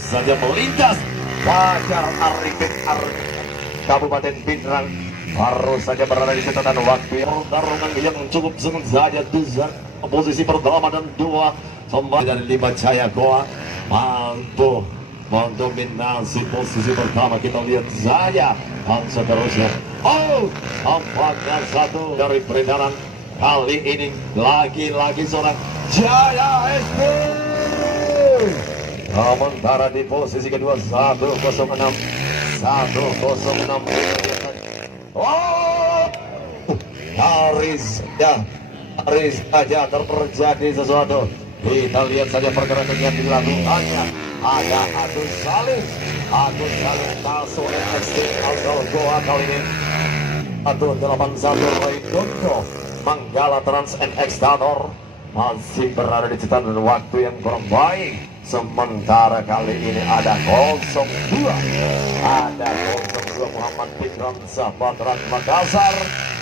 saja melintas. Fajar Arifin Kabupaten Pindrang baru saja berada di catatan waktu pertarungan yang cukup sengit saja. Posisi pertama dan dua kembali dari Lima Jaya Goa mampu mendominasi posisi pertama. Kita lihat saja dan seterusnya. Apakah satu dari peredaran kali ini lagi-lagi seorang Jaya SD. Sementara di posisi kedua 106 Haris saja terjadi sesuatu. Kita lihat saja pergerakan yang dilakukannya. Ada Agus Salim Taso NXT asal Goa kali ini. 181 Raidondo Manggala Trans NX Dator masih berada di catatan waktu yang kurang baik. Sementara kali ini ada 02 Muhammad Fikran Sahabatran Makassar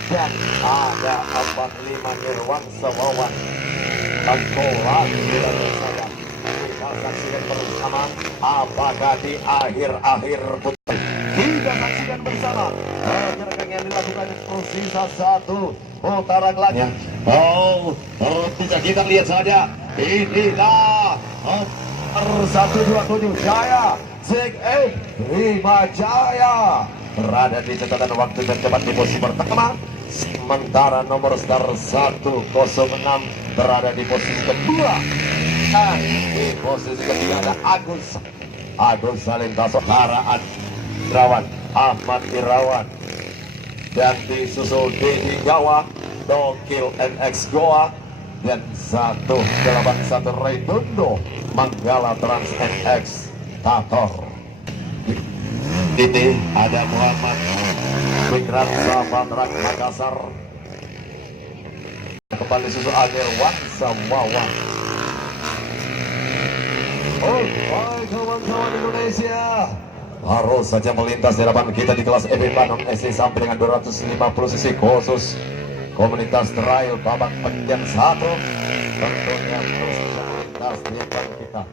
dan ada 45 Nirwan Sawawan Tangkolan. Kita saksikan bersama apakah di akhir putih. Kita saksikan bersama pergerakan yang dilakukan sisa satu putaran lagi. Bisa kita lihat saja. Inilah 127 Jaya ZX Lima Jaya berada di catatan waktu tercepat di posisi pertama. Sementara nomor star 106 berada di posisi kedua. Dan di posisi ketiga ada Agus Salim Taso Irawan Ahmad Irawan, dan disusul Dedi Jawa Dokil NX Goa dan 181 Raidondo Manggala Trans NX Tator. Ini ada Muhammad Fikran Sahabatran Makassar, kembali susu Agil Wansawawa. Baik kawan-kawan Indonesia, baru saja melintas di hadapan kita di kelas EP Bandung SC sampai dengan 250 cc khusus komunitas trail babak penjam 1. Tentunya terus melintas di depan kita.